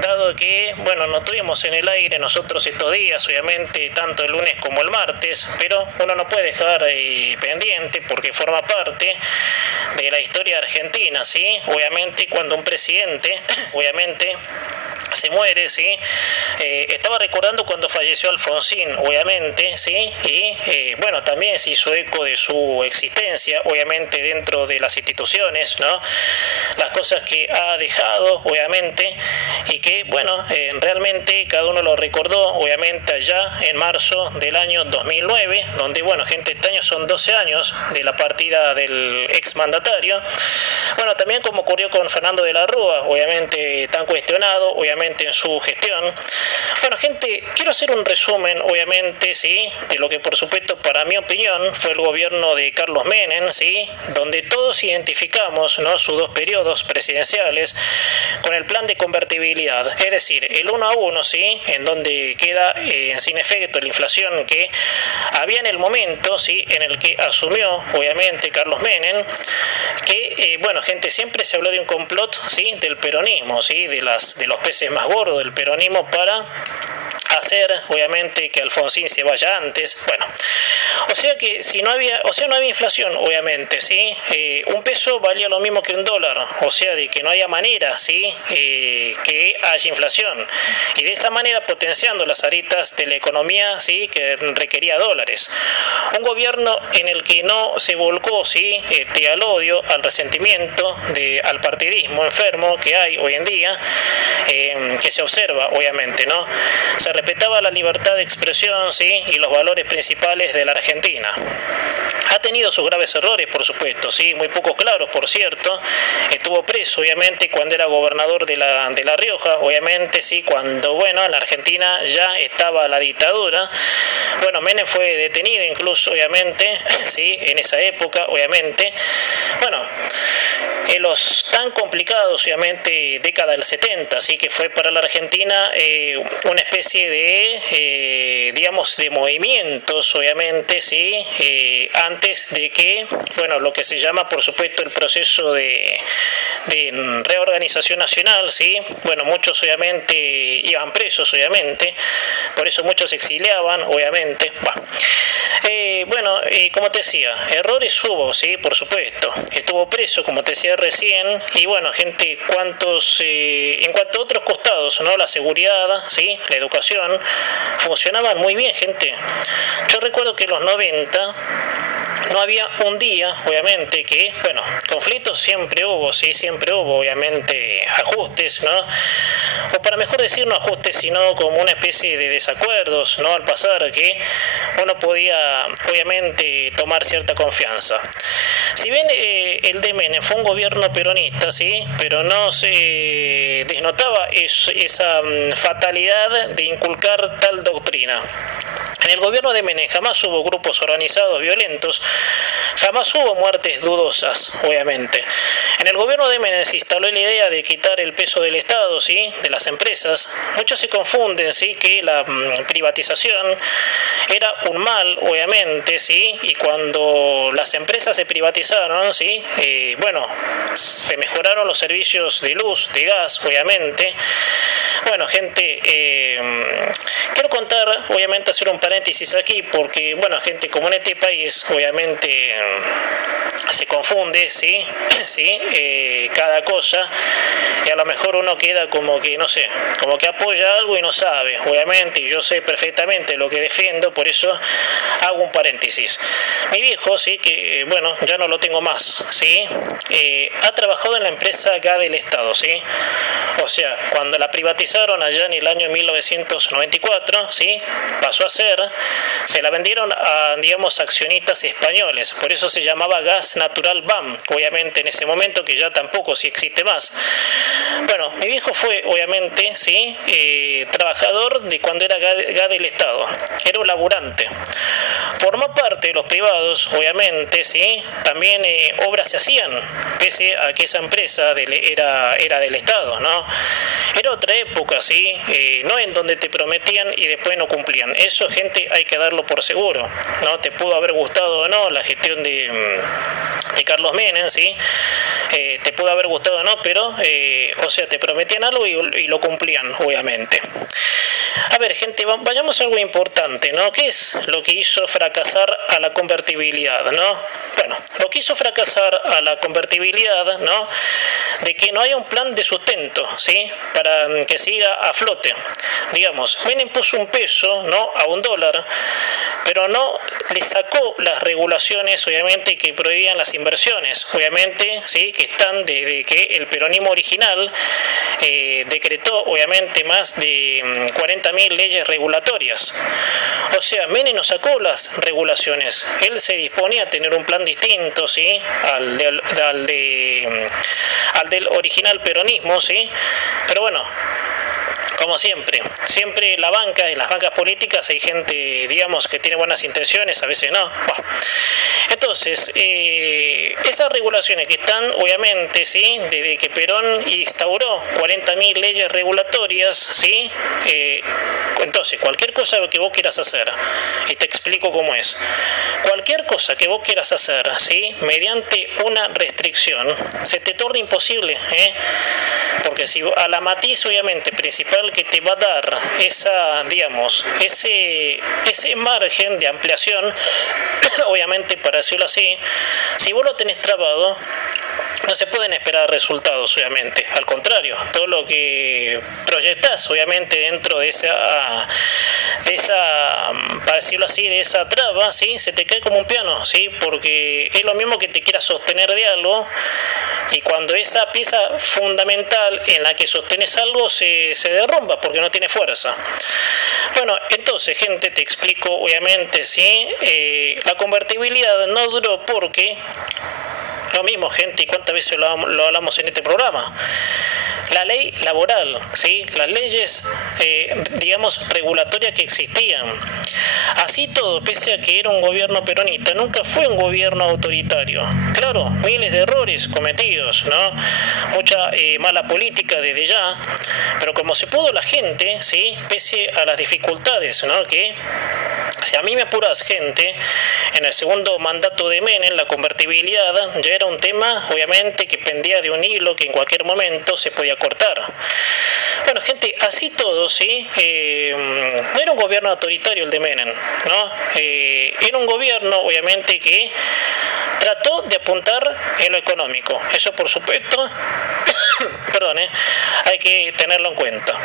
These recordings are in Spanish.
Dado que, bueno, no tuvimos en el aire nosotros estos días, obviamente, tanto el lunes como el martes, pero uno no puede dejar pendiente porque forma parte de la historia argentina, ¿sí? Obviamente, cuando un presidente, obviamente, se muere, ¿sí? Estaba recordando cuando falleció Alfonsín, obviamente, ¿sí? Y bueno, también se hizo eco de su existencia, obviamente, dentro de las instituciones, ¿no? Las cosas que ha dejado, obviamente, y que, bueno, realmente cada uno lo recordó, obviamente, allá en marzo del año 2009, donde, bueno, gente, este año son 12 años de la partida del exmandatario. Bueno, también como ocurrió con Fernando de la Rúa, obviamente tan cuestionado, obviamente en su gestión. Bueno, gente, quiero hacer un resumen, obviamente, sí, de lo que por supuesto para mi opinión fue el gobierno de Carlos Menem, sí, donde todos identificamos, ¿no?, sus dos periodos presidenciales con el plan de convertibilidad, es decir, el 1 a 1, sí, en donde queda sin efecto la inflación que había en el momento, sí, en el que asumió, obviamente, Carlos Menem, que bueno, gente, siempre se habló de un complot, sí, del peronismo, sí, de los peces más gordos del peronismo para hacer, obviamente, que Alfonsín se vaya antes. Bueno, o sea que si no había, no había inflación, obviamente, sí, un peso valía lo mismo que un dólar, o sea, de que no haya manera, sí, que haya inflación, y de esa manera potenciando las aritas de la economía, sí, que requería dólares. Un gobierno en el que no se volcó, sí, al odio, al resentimiento, al partidismo enfermo que hay hoy en día, que se observa, obviamente, ¿no? Se respetaba la libertad de expresión, sí, y los valores principales de la Argentina. Ha tenido sus graves errores, por supuesto, sí, muy poco claros, por cierto. Estuvo preso, obviamente, cuando era gobernador de la Rioja, obviamente, sí, cuando, bueno, en la Argentina ya estaba la dictadura. Bueno, Menem fue detenido incluso, obviamente, sí, en esa época, obviamente. Bueno, en los tan complicados, obviamente, década del 70, ¿sí?, que fue para la Argentina una especie de, digamos, de movimientos, obviamente, ¿sí?, antes de que, bueno, lo que se llama, por supuesto, el proceso de reorganización nacional, ¿sí? Bueno, muchos, obviamente, iban presos, obviamente, por eso muchos se exiliaban, obviamente. Bueno, como te decía, errores hubo, sí, por supuesto. Estuvo preso, como te decía recién, y bueno, gente, en cuanto a otros costados, ¿no? La seguridad, sí, la educación, funcionaban muy bien, gente. Yo recuerdo que en los 90 no había un día, obviamente, que, bueno, conflictos siempre hubo, sí, siempre hubo, obviamente, ajustes, ¿no? O para mejor decir, no ajustes, sino como una especie de desacuerdos, ¿no?, al pasar, que uno podía, obviamente, tomar cierta confianza. Si bien el de Menem fue un gobierno peronista, sí, pero no se desnotaba esa fatalidad de inculcar tal doctrina. En el gobierno de Menem jamás hubo grupos organizados violentos, jamás hubo muertes dudosas, obviamente. En el gobierno de Menem se instaló la idea de quitar el peso del Estado, ¿sí?, de las empresas. Muchos se confunden, ¿sí?, que la privatización era un mal, obviamente, ¿sí?, y cuando las empresas se privatizaron, ¿sí?, bueno, se mejoraron los servicios de luz, de gas, obviamente. Bueno, gente, quiero contar, obviamente, hacer un paréntesis aquí, porque, bueno, gente, como en este país, obviamente, se confunde, ¿sí? ¿Sí? Cada cosa, y a lo mejor uno queda como que, no sé, como que apoya algo y no sabe, obviamente, y yo sé perfectamente lo que defiendo, por eso hago un paréntesis. Mi viejo, sí, que, bueno, ya no lo tengo más, ¿sí? Ha trabajado en la empresa GA del Estado, ¿sí? O sea, cuando la privatizaron allá en el año 1994, ¿sí?, pasó a ser, se la vendieron a, digamos, accionistas españoles, por eso se llamaba Gas Natural BAM, obviamente en ese momento, que ya tampoco sí existe más. Bueno, mi viejo fue, obviamente, ¿sí?, trabajador de cuando era GA del Estado, era un laburante. Formó parte de los privados, obviamente, ¿sí? También obras se hacían, pese a que esa empresa era del Estado, ¿no? Era otra época, ¿sí? No en donde te prometían y después no cumplían. Eso, gente, hay que darlo por seguro, ¿no? Te pudo haber gustado o no la gestión de de Carlos Menem, ¿sí? Te puede haber gustado o no, pero, o sea, te prometían algo y lo cumplían, obviamente. A ver, gente, vayamos a algo importante, ¿no? ¿Qué es lo que hizo fracasar a la convertibilidad, ¿no? Bueno, lo que hizo fracasar a la convertibilidad, ¿no? De que no haya un plan de sustento, ¿sí? Para que siga a flote. Digamos, Menem puso un peso, ¿no? A $1, pero no le sacó las regulaciones, obviamente, que prohibían las inversiones, obviamente, ¿sí? Que están desde que el peronismo original decretó, obviamente, más de 40.000 leyes regulatorias. O sea, Menem no sacó las regulaciones, él se disponía a tener un plan distinto, ¿sí? al del original peronismo, ¿sí? Pero bueno, como siempre la banca, en las bancas políticas hay gente, digamos, que tiene buenas intenciones, a veces no. Bueno, entonces, esas regulaciones que están, obviamente, ¿sí? Desde que Perón instauró 40.000 leyes regulatorias, ¿sí? Entonces, cualquier cosa que vos quieras hacer, y te explico cómo es, cualquier cosa que vos quieras hacer, ¿sí? Mediante una restricción, se te torna imposible, porque si a la matiz, obviamente, principal que te va a dar esa, digamos, ese margen de ampliación, obviamente, para decirlo así, si vos lo tenés trabado, no se pueden esperar resultados, obviamente. Al contrario, todo lo que proyectás, obviamente, dentro de esa, para decirlo así, de esa traba, ¿sí? Se te cae como un piano, ¿sí? Porque es lo mismo que te quieras sostener de algo, y cuando esa pieza fundamental en la que sostenes algo se derrumba porque no tiene fuerza. Bueno, entonces, gente, te explico, obviamente, ¿sí? La convertibilidad no duró porque, lo mismo, gente, y cuántas veces lo hablamos en este programa, la ley laboral, ¿sí? Las leyes, digamos, regulatorias que existían. Así todo, pese a que era un gobierno peronista, nunca fue un gobierno autoritario. Claro, miles de errores cometidos, ¿no? Mucha mala política desde ya, pero como se pudo la gente, ¿sí? Pese a las dificultades, ¿no? Que, si a mí me apuras, gente, en el segundo mandato de Menem, la convertibilidad ya era un tema, obviamente, que pendía de un hilo que en cualquier momento se podía cortar. Bueno, gente, así todo, ¿sí? No era un gobierno autoritario el de Menem, ¿no? Era un gobierno, obviamente, que trató de apuntar en lo económico. Eso, por supuesto, perdón, hay que tenerlo en cuenta.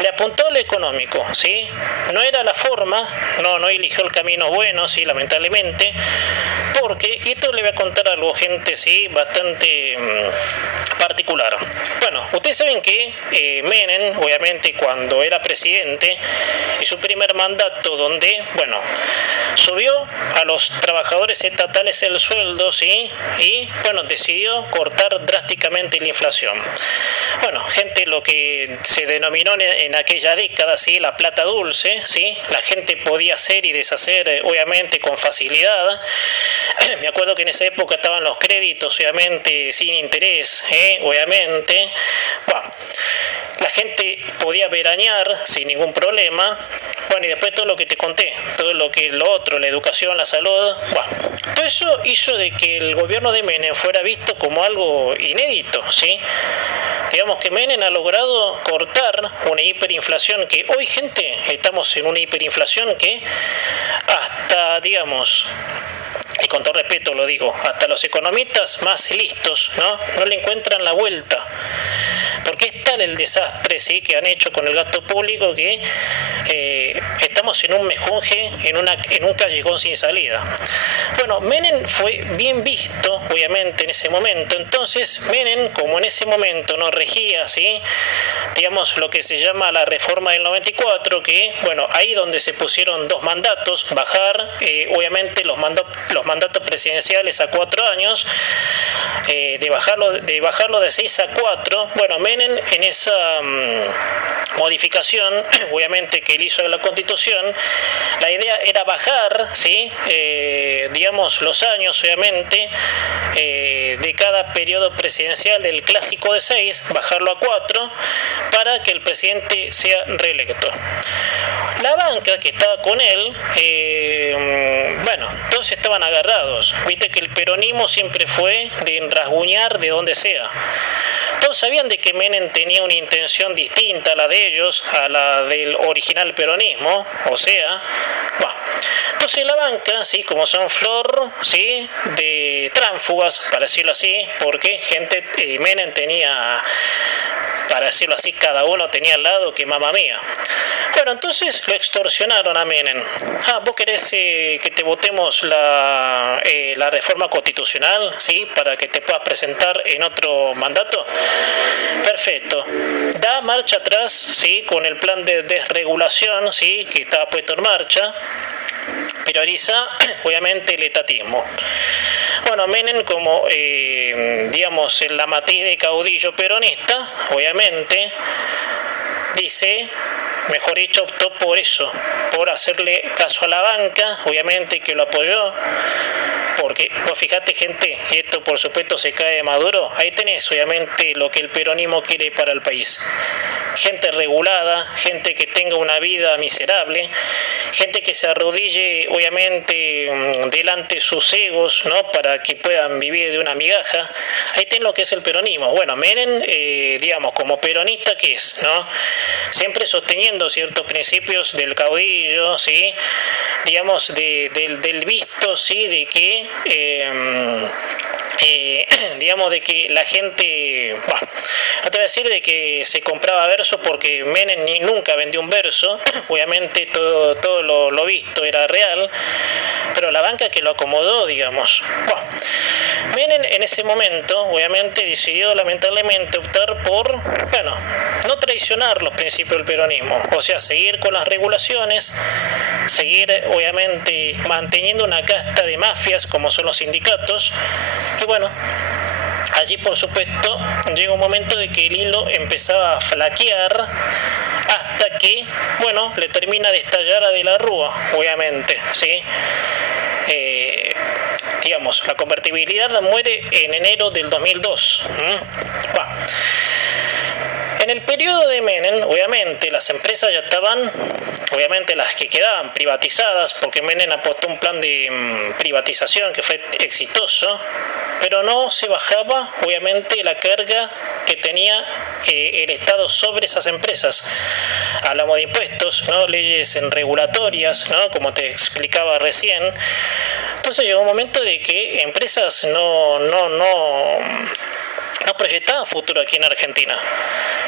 Le apuntó a lo económico, ¿sí? No era la forma, no eligió el camino bueno, sí, lamentablemente, porque, y esto le voy a contar algo, gente, sí, bastante particular. Bueno, ustedes saben que Menem, obviamente, cuando era presidente, y su primer mandato, donde, bueno, subió a los trabajadores estatales el sueldo, ¿sí? Y, bueno, decidió cortar drásticamente la inflación. Bueno, gente, lo que se denominó en aquella década, ¿sí? La plata dulce, ¿sí? La gente podía hacer y deshacer, obviamente, con facilidad. Me acuerdo que en esa época estaban los créditos, obviamente, sin interés, obviamente. Bueno, la gente podía veranear sin ningún problema. Bueno, y después todo lo que te conté, todo lo otro, la educación, la salud, bueno, todo eso hizo de que el gobierno de Menem fuera visto como algo inédito, ¿sí? Digamos que Menem ha logrado cortar una hiperinflación que hoy, gente, estamos en una hiperinflación que hasta, digamos, y con todo respeto lo digo, hasta los economistas más listos, no le encuentran la vuelta. Porque es tal el desastre, ¿sí? Que han hecho con el gasto público que estamos en un mejunje, en un callejón sin salida. Bueno, Menem fue bien visto, obviamente, en ese momento. Entonces, Menem, como en ese momento no regía, ¿sí? Digamos, lo que se llama la reforma del 94, que, bueno, ahí donde se pusieron dos mandatos, bajar, obviamente, los mandatos presidenciales a 4 años, de bajarlo de 6 a 4, bueno, Menem en esa modificación, obviamente, que él hizo de la Constitución, la idea era bajar, ¿sí? Digamos, los años, obviamente, de cada periodo presidencial del clásico de 6, bajarlo a 4, para que el presidente sea reelecto. La banca que estaba con él, todos estaban agarrados. Viste que el peronismo siempre fue de rasguñar de donde sea. Todos sabían de que Menem tenía una intención distinta a la de ellos, a la del original peronismo, o sea, entonces la banca, ¿sí? Como son flor, ¿sí? De tránsfugas, para decirlo así, porque Menem tenía, para decirlo así, cada uno tenía al lado que mamá mía. Bueno, entonces lo extorsionaron a Menem. ¿Vos querés que te votemos la reforma constitucional, ¿sí? Para que te puedas presentar en otro mandato? Perfecto. Da marcha atrás, ¿sí? Con el plan de desregulación, ¿sí? Que estaba puesto en marcha. Prioriza, obviamente, el etatismo. Bueno, Menem, como, digamos, en la matriz de caudillo peronista, obviamente, dice, mejor dicho, optó por eso, por hacerle caso a la banca, obviamente que lo apoyó, porque, vos fijate, gente, y esto por supuesto se cae de Maduro, ahí tenés obviamente lo que el peronismo quiere para el país. Gente regulada, gente que tenga una vida miserable, gente que se arrodille obviamente delante de sus egos, ¿no? Para que puedan vivir de una migaja. Ahí tenés lo que es el peronismo. Bueno, Menem, digamos, como peronista, ¿qué es? ¿No? Siempre sosteniendo ciertos principios del caudillo, ¿sí? Digamos, del visto, ¿sí? De que digamos, de que la gente, no te voy a decir de que se compraba versos, porque Menem nunca vendió un verso, obviamente todo lo visto era real, pero la banca que lo acomodó, digamos. Menem en ese momento, obviamente, decidió lamentablemente optar por, no traicionar los principios del peronismo, o sea, seguir con las regulaciones, seguir, obviamente, manteniendo una casta de mafias como son los sindicatos, y bueno, allí por supuesto llega un momento de que el hilo empezaba a flaquear hasta que, le termina de estallar a De la Rúa, obviamente, ¿sí? Digamos, la convertibilidad muere en enero del 2002. En el periodo de Menem, obviamente, las empresas ya estaban, obviamente las que quedaban privatizadas, porque Menem apostó un plan de privatización que fue exitoso, pero no se bajaba, obviamente, la carga que tenía el Estado sobre esas empresas. Hablamos de impuestos, ¿no? Leyes regulatorias, ¿no? Como te explicaba recién. Entonces llegó un momento de que empresas no proyectaban futuro aquí en Argentina,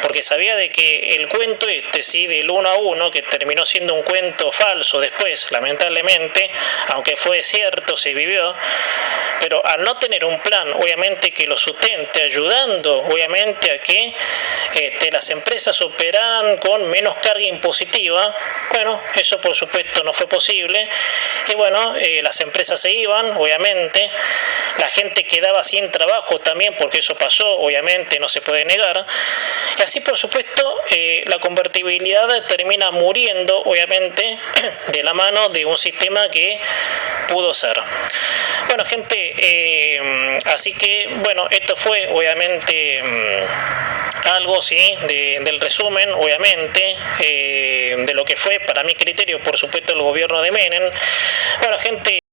porque sabía de que el cuento sí, del 1 a 1, que terminó siendo un cuento falso después, lamentablemente, aunque fue cierto, se vivió, pero al no tener un plan, obviamente, que lo sustente, ayudando, obviamente, a que las empresas operaran con menos carga impositiva, eso por supuesto no fue posible, y las empresas se iban, obviamente, la gente quedaba sin trabajo también, porque eso pasó, obviamente, no se puede negar, y así por supuesto la convertibilidad termina muriendo, obviamente, de la mano de un sistema que pudo ser. Bueno, gente, así que, esto fue obviamente algo, sí, del resumen, obviamente, de lo que fue, para mi criterio, por supuesto, el gobierno de Menem. Bueno, gente,